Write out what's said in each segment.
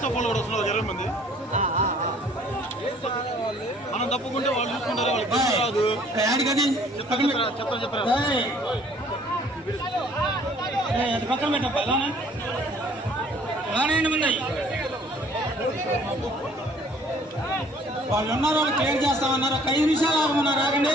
WhatsApp వాళ్ళు కూడా వస్తున్నారు ఇరవై మంది మనం తప్పుకుంటే వాళ్ళు చూసుకుంటారు వాళ్ళకి రాదు యాడికది చెప్పరా చెప్పరా పక్కన పెట్టప్ప ఇలానే ఉన్నాయి వాళ్ళు ఉన్నారు వాళ్ళు క్లియర్ చేస్తామన్నారు ఒక ఐదు నిమిషాలు ఆగమన్నారు ఆగండి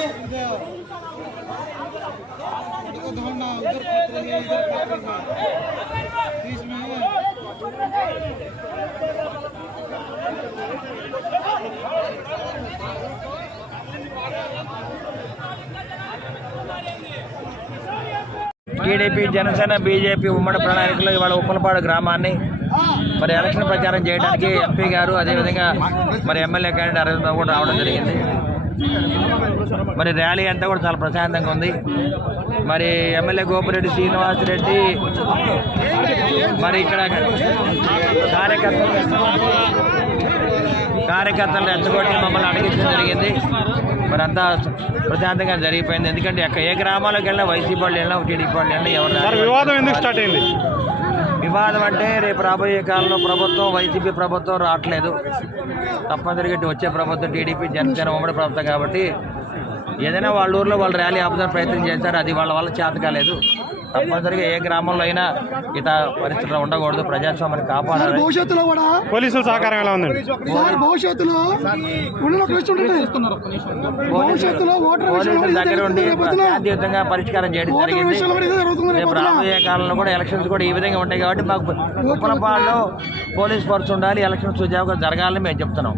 టీడీపీ జనసేన బీజేపీ ఉమ్మడి ప్రణాళికలో ఇవాళ ఉప్పలపాడు గ్రామాన్ని మరి ఎలక్షన్ ప్రచారం చేయడానికి ఎంపీ గారు అదేవిధంగా మరి ఎమ్మెల్యే క్యాండిడేట్ అరవింద్ బాబు కూడా రావడం జరిగింది. మరి ర్యాలీ అంతా కూడా చాలా ప్రశాంతంగా ఉంది. మరి ఎమ్మెల్యే గోపిరెడ్డి శ్రీనివాస్ రెడ్డి మరి ఇక్కడ కార్యకర్తలు కార్యకర్తలు రెచ్చగొట్టి మమ్మల్ని అడిగించడం జరిగింది. మరి అంతా ప్రశాంతంగా జరిగిపోయింది. ఎందుకంటే ఎక్క ఏ గ్రామాలకు వెళ్ళినా వైసీపీ వాళ్ళు వెళ్ళినా టీడీపీ వాళ్ళు వెళ్ళినా ఎవరు వివాదం ఎందుకు స్టార్ట్ అయింది? వివాదం అంటే రేపు రాబోయే కాలంలో ప్రభుత్వం వైసీపీ ప్రభుత్వం రావట్లేదు. తప్పనిసరిగా వచ్చే ప్రభుత్వం టీడీపీ జనసేన ఉమ్మడి ప్రభుత్వం కాబట్టి ఏదైనా వాళ్ళ ఊర్లో వాళ్ళు ర్యాలీ ఆపుదాని ప్రయత్నం చేశారు. అది వాళ్ళ వల్ల చేత కాలేదు. తప్పనిసరిగా ఏ గ్రామంలో అయినా ఇత పరిస్థితులు ఉండకూడదు. ప్రజాస్వామ్యాన్ని కాపాడాలి. భవిష్యత్తులో కూడా పోలీసుల సహకారం ఎలా సార్ భవిష్యత్తులో భవిష్యత్తులో పోలీసుల దగ్గర ఉండి. శాంతియుతంగా పరిష్కారం చేయడం జరిగింది. రేపు. రాబోయే కాలంలో కూడా ఎలక్షన్స్ కూడా ఈ విధంగా ఉంటాయి కాబట్టి మాకు ఉప్పలపాడులో పోలీస్ ఫోర్స్ ఉండాలి. ఎలక్షన్ సుజావుగా జరగాలని మేము చెప్తున్నాం.